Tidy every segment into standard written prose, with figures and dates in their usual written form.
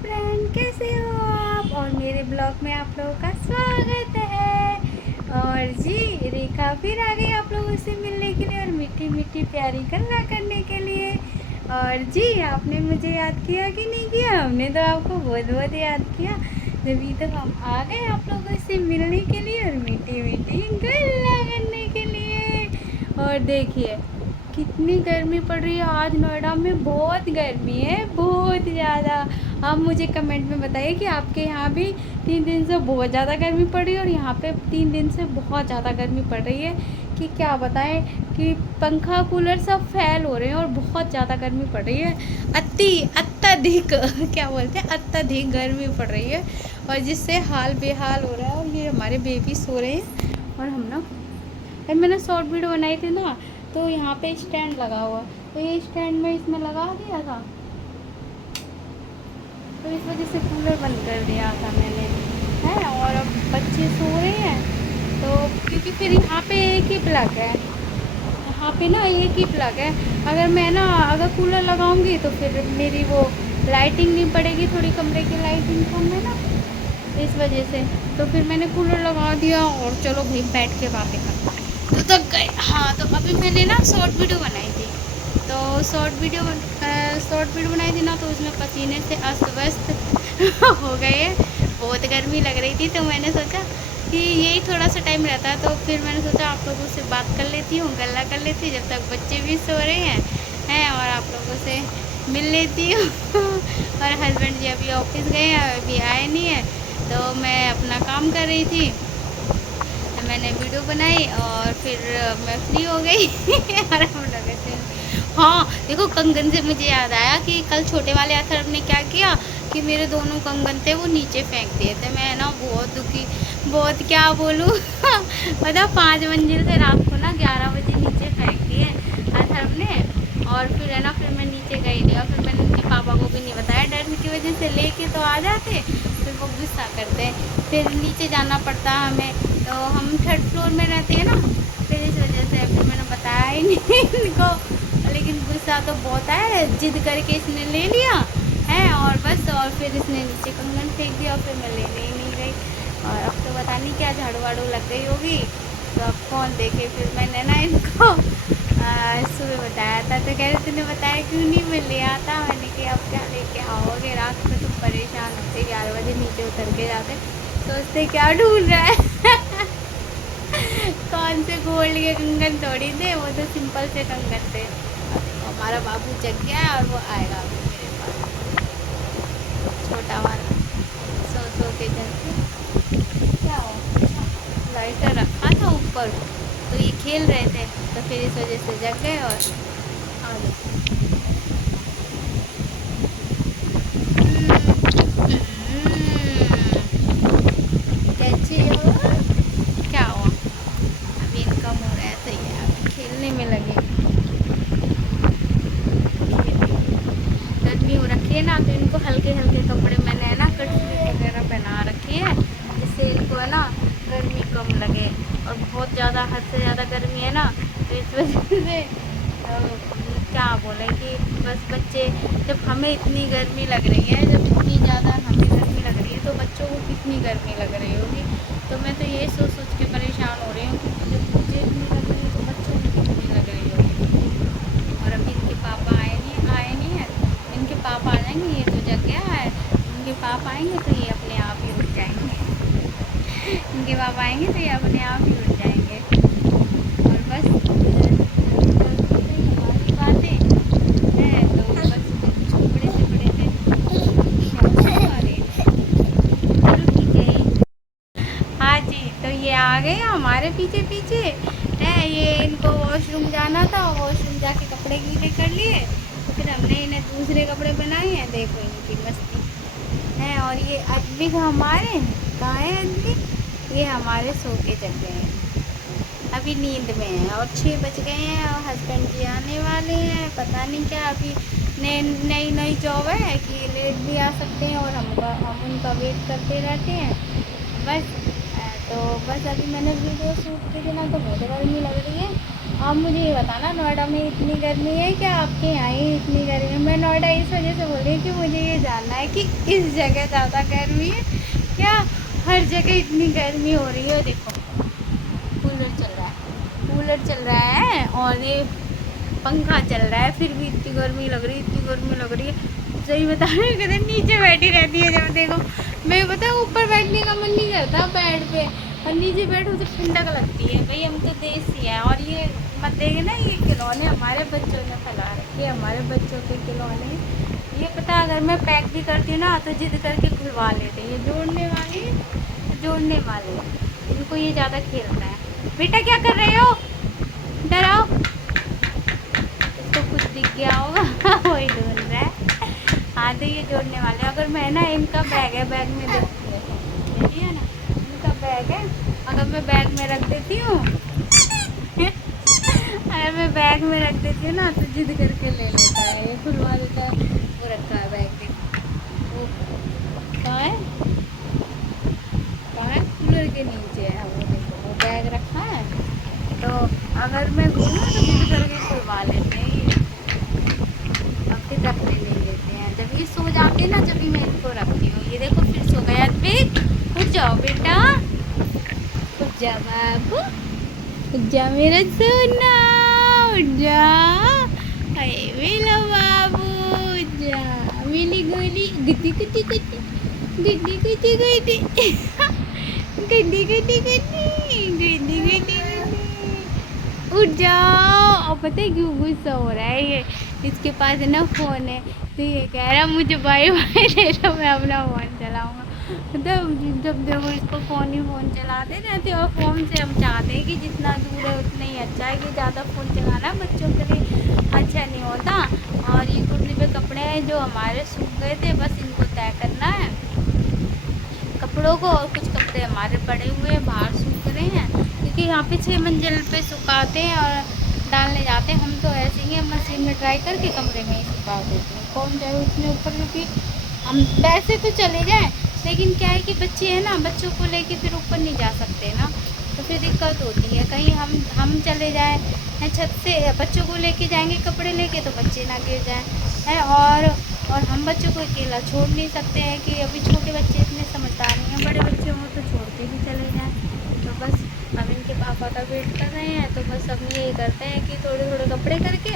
Friend, कैसे हो आप? और मेरे ब्लॉग में आप लोगों का स्वागत है। और जी, रेखा फिर आ गई आप लोगों से मिलने के लिए और मीठी मीठी प्यारी गल्ला करने के लिए। और जी, आपने मुझे याद किया कि नहीं किया? हमने तो आपको बहुत बहुत याद किया, तभी तो हम आ गए आप लोगों से मिलने के लिए और मीठी मीठी गल्ला करने के लिए। और देखिए कितनी गर्मी पड़ रही है आज नोएडा में, बहुत गर्मी है, बहुत ज़्यादा। आप मुझे कमेंट में बताइए कि आपके यहाँ भी 3 दिन से बहुत ज़्यादा गर्मी पड़ रही है और यहाँ पे 3 दिन से बहुत ज़्यादा गर्मी पड़ रही है कि क्या बताएं कि पंखा कूलर सब फेल हो रहे हैं और बहुत ज़्यादा गर्मी पड़ रही है। अत्यधिक क्या बोलते हैं, अत्यधिक गर्मी पड़ रही है और जिससे हाल बेहाल हो रहा है। और ये हमारे बेबी सो रहे हैं और हम ना, मैंने शॉर्ट वीडियो बनाई थी ना, तो यहाँ पे स्टैंड लगा हुआ, तो ये स्टैंड में इसमें लगा दिया था, तो इस वजह से कूलर बंद कर दिया था मैंने, है। और अब बच्चे सो रहे हैं, तो क्योंकि फिर यहाँ पे एक ही प्लग है, यहाँ पे ना एक ही प्लग है। अगर मैं ना अगर कूलर लगाऊंगी तो फिर मेरी वो लाइटिंग नहीं पड़ेगी, थोड़ी कमरे की लाइटिंग कम है ना, इस वजह से। तो फिर मैंने कूलर लगा दिया और चलो भाई बैठ के बातें करते हैं, तो तक गए। हाँ, तो अभी मैंने ना शॉर्ट वीडियो बनाई थी, तो शॉर्ट वीडियो बनाई थी ना, तो उसमें पसीने से अस्त व्यस्त हो गए। बहुत गर्मी लग रही थी, तो मैंने सोचा कि यही थोड़ा सा टाइम रहता है, तो फिर मैंने सोचा आप लोगों से बात कर लेती हूँ, गल्ला कर लेती हूँ, जब तक बच्चे भी सो रहे हैं और आप लोगों से मिल लेती हूँ और हस्बैंड जी अभी ऑफिस गए हैं, अभी आए नहीं है, तो मैं अपना काम कर रही थी, तो मैंने वीडियो बनाई और फिर मैं फ्री हो गई और हम लोग से। हाँ देखो, कंगन से मुझे याद आया कि कल छोटे वाले अथर्व ने क्या किया कि मेरे दोनों कंगन थे वो नीचे फेंक दिए थे। मैं ना बहुत दुखी, बहुत क्या बोलूँ मतलब 5 मंजिल से रात को ना 11 बजे नीचे फेंक दिए अथर्व ने। और फिर है ना, फिर मैं नीचे गई नहीं और फिर मैंने उनके पापा को भी नहीं बताया, डर की वजह से। लेके तो आ जाते, फिर वो गुस्सा करते हैं, फिर नीचे जाना पड़ता है हमें, तो हम 3rd फ्लोर में रहते हैं ना, फिर इस वजह से फिर मैंने बताया ही नहीं इनको। लेकिन गुस्सा तो बहुत है, जिद करके इसने ले लिया है और बस, और फिर इसने नीचे कंगन फेंक दिया और फिर मैं लेने ही नहीं गई। और अब तो पता नहीं क्या झाड़ू वाड़ू लग गई होगी, तो अब कौन देखे। फिर मैंने ना इनको सुबह बताया था, तो कह रहे तूने बताया क्यों नहीं, मैं ले आता। मैंने कहा अब क्या लेके आओगे, रात में तुम परेशान होते, 11 बजे नीचे उतर के जाते, सोचते क्या ढूंढ रहा है कौन से गोल्ड के कंगन थोड़ी थे, वो तो सिंपल से कंगन थे। हमारा बाबू जग गया है और वो आएगा अभी मेरे पास, छोटा वाला, सो के जलते। क्या हो, लाइटर रखा था ऊपर, तो ये खेल रहे थे, तो फिर इस वजह से जग गए और आ गए। कैसे हो, क्या हुआ? अभी इनका मूड है तो ये अभी खेलने में लगे। गर्मी हो रखी है ना, तो इनको हल्के हल्के कपड़े मैंने है ना कट स्लीव वगैरह पहना रखी है, जिससे इनको है ना गर्मी कम लगे। और बहुत ज़्यादा, हद से ज़्यादा गर्मी है ना, तो इस वजह से क्या बोले कि बस बच्चे, जब हमें इतनी गर्मी लग रही है, जब इतनी ज़्यादा हमें गर्मी लग रही है, तो बच्चों को कितनी गर्मी लग रही होगी। तो मैं तो ये सोच सोच के परेशान हो रही हूँ कि जब मुझे इतनी लग रही है तो बच्चों को कितनी लग रही होगी। और अभी इनके पापा आए नहीं है, इनके पापा आ जाएंगे, ये तो जग गया है, इनके पापा आएंगे तो ये अपने आप ही उठ जाएंगे इनके पापा आएंगे तो ये अपने आप ही उठ जाएंगे। और बस हमारी बातें हैं, तो बस झोपड़े से पड़े थे। अरे चलो ठीक है। हाँ जी, तो ये आ गए हमारे पीछे पीछे है। ये इनको वॉशरूम जाना था, वॉशरूम जाके कपड़े गीले कर लिए, तो फिर हमने इन्हें दूसरे कपड़े बनाए हैं। देखो इनकी मस्ती है। और ये अद्विक हमारे कहाँ है, अद्विक ये हमारे सो के जग गए हैं, अभी नींद में है। और 6 बज गए हैं और हस्बैंड जी आने वाले हैं, पता नहीं क्या अभी नई जॉब है कि लेट भी आ सकते हैं और हम उनका वेट करते रहते हैं। बस तो बस अभी मैंने वीडियो शूट की थी ना, तो बहुत गर्मी लग रही है। आप मुझे ये बताना, नोएडा में इतनी गर्मी है क्या? आपके यहाँ ही इतनी गर्मी है? मैं नोएडा इस वजह से बोल रही हूँ कि मुझे ये जानना है कि इस जगह ज़्यादा गर्मी है क्या हर जगह इतनी गर्मी हो रही है। देखो कूलर चल रहा है, कूलर चल रहा है और ये पंखा चल रहा है, फिर भी इतनी गर्मी लग रही है, इतनी गर्मी लग रही है। सही बता रही हूँ, कहते नीचे बैठी रहती है जब देखो। मैं पता ऊपर बैठने का मन नहीं करता बेड पे, और नीचे बैठो तो ठंडक लगती है। भाई हम तो देसी हैं। और ये मत देखे ना, ये खिलौने हमारे बच्चों ने फैला रखे, हमारे बच्चों के खिलौने। ये पता अगर मैं पैक भी करती हूँ ना तो जिद करके खुलवा लेते हैं। ये जोड़ने वाले इनको ये ज़्यादा खेलना है। बेटा क्या कर रहे हो, डराओ। इसको कुछ दिख गया होगा वही ढूंढ रहा है। हाँ तो ये जोड़ने वाले, अगर मैं ना इनका बैग है, बैग में देखती है ना, इनका बैग है, अगर मैं बैग में रख देती हूँ अगर मैं बैग में रख देती हूँ ना तो जिद करके ले लेता है, ये खुलवा देता है। वो रखा है बैग, देखो वो कहाँ है, कूलर के नीचे है वो, देखो वो बैग रखा है। तो अगर मैं बोलूँ तो जिद करके खुलवा लेते हैं ये, अब फिर रखने नहीं लेते हैं। जब ये सो जाते हैं ना जब मैं इनको रखती हूँ। ये देखो फिर सो गया, उठ जाओ बेटा, उठ जा बाबू, उठ जा मेरा सोना, उठ जा, अरे मेरा बाबू, उठ जा मेरी गोली, गुड्डी गुड्डी गुड्डी गुड्डी गुड्डी गुड्डी गुड्डी गुड्डी गुड्डी गुड्डी गुड्डी, उठ जाओ। और पता है क्यों गुस्सा हो रहा है, ये इसके पास है ना फ़ोन है, तो ये कह रहा मुझे बाई बाई दे दो, मैं अपना फ़ोन चलाऊँगा। मतलब जब देखो इसको फ़ोन ही फ़ोन चलाते रहते, और फ़ोन से हम चाहते हैं कि जितना दूर है उतना ही अच्छा है, कि ज़्यादा फ़ोन चलाना बच्चों के लिए अच्छा नहीं होता। और ये कुर्सी पे कपड़े हैं जो हमारे सूख गए थे, बस इनको तय करना है कपड़ों को, और कुछ कपड़े हमारे पड़े हुए हैं बाहर सूख रहे हैं, क्योंकि यहाँ पे 6 मंजिल पे सुखाते हैं और डालने जाते हैं। हम तो ऐसे ही मशीन में ड्राई करके कमरे में ही सुखा देते हैं, कौन जाए उतने ऊपर, क्योंकि हम वैसे तो चले जाएं, लेकिन क्या है कि बच्चे हैं ना, बच्चों को लेके फिर ऊपर नहीं जा सकते ना, तो फिर दिक्कत होती है। कहीं हम चले जाएं छत से, बच्चों को लेके जाएंगे कपड़े लेके, तो बच्चे ना गिर जाएं है। और हम बच्चों को अकेला छोड़ नहीं सकते हैं, कि अभी छोटे बच्चे इतने समझदार नहीं हैं, बड़े बच्चे हों तो छोड़ के भी चले जाएँ। तो बस हम इनके पापा का वेट कर रहे हैं, तो बस हम यही करते हैं कि थोड़े थोड़े कपड़े करके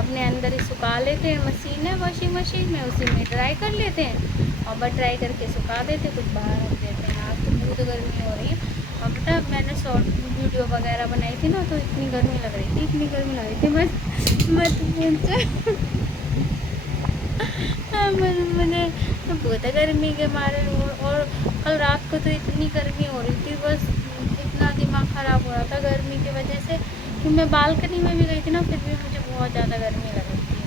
अपने अंदर ही सुखा लेते हैं। मशीन है वॉशिंग मशीन में, उसी में ड्राई कर लेते हैं और बस ड्राई करके सुखा देते हैं, कुछ बाहर रख देते हैं। आज तो बहुत गर्मी हो रही है। और पता है मैंने शॉर्ट वीडियो वगैरह बनाई थी ना, तो इतनी गर्मी लग रही थी, इतनी गर्मी लग रही थी, मत पूछो मुझे बहुत गर्मी के मारे। और कल रात को तो इतनी गर्मी हो रही थी, बस इतना दिमाग ख़राब हो रहा था गर्मी की वजह से, कि मैं बालकनी में भी गई थी ना, फिर भी मुझे बहुत ज़्यादा गर्मी लग रही थी।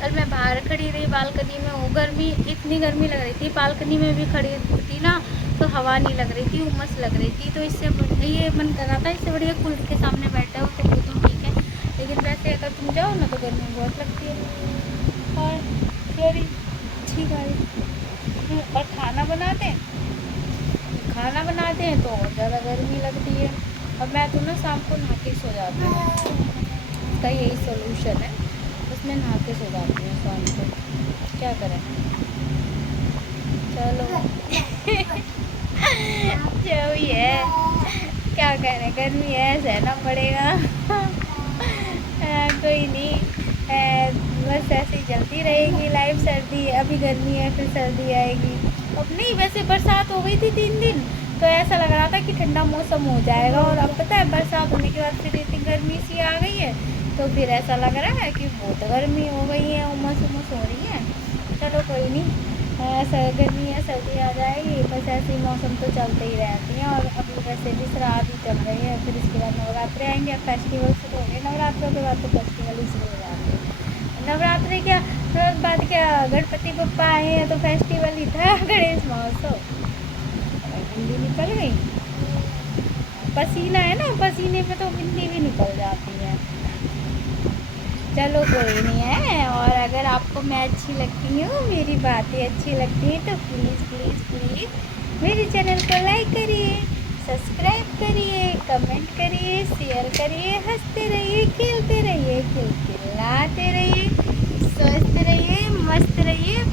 कल मैं बाहर खड़ी रही बालकनी में, वो गर्मी, इतनी गर्मी लग रही थी, बालकनी में भी खड़ी थी ना तो हवा नहीं लग रही थी, उमस लग रही थी। तो इससे ये मन कर रहा था इससे बढ़िया कूलर के सामने बैठे हो तो वो तो ठीक है, लेकिन वैसे अगर तुम जाओ ना तो गर्मी बहुत लगती है। और फिर ठीक है, और खाना बनाते हैं तो और ज़्यादा गर्मी लगती है। और मैं तो ना शाम को नहा के सो जाती हूँ, इसका यही सोल्यूशन है, बस मैं नहा के सो जाती हूँ शाम को, क्या करें। चलो जो भी है, क्या करें, गर्मी है, सहना पड़ेगा कोई नहीं, बस ऐसे ही चलती रहेगी लाइफ। सर्दी, अभी गर्मी है फिर सर्दी आएगी। अब नहीं, वैसे बरसात हो गई थी 3 दिन, तो ऐसा लग रहा था कि ठंडा मौसम हो जाएगा, और अब पता है बरसात होने के बाद फिर इतनी गर्मी सी आ गई है, तो फिर ऐसा लग रहा है कि बहुत गर्मी हो गई है, उमस हो रही है। चलो कोई नहीं, गर्मी है सर्दी आ जाएगी, बस ऐसे ही मौसम तो चलते ही रहती हैं। और अभी वैसे भी श्राद्ध ही चल रही है, फिर इसके बाद नवरात्रे आएंगे, अब फेस्टिवल शुरू हो गए, नवरात्रों के बाद तो फेस्टिवल ही शुरू हो जाते हैं। नवरात्रि क्या, फिर बाद क्या, गणपति बप्पा आए हैं तो फेस्टिवल ही था, गणेश महोत्सव। हिंदी निकल गई, पसीना है ना, पसीने में तो हिंदी भी निकल जाती है। चलो कोई नहीं है। और अगर आपको मैं अच्छी लगती हूँ, मेरी बातें अच्छी लगती हैं, तो प्लीज़ प्लीज़ प्लीज़ मेरे चैनल को लाइक करिए, सब्सक्राइब करिए, कमेंट करिए, शेयर करिए, हंसते रहिए, खेलते रहिए, खिलखिलाते रहिए, स्वस्थ रहिए, मस्त रहिए।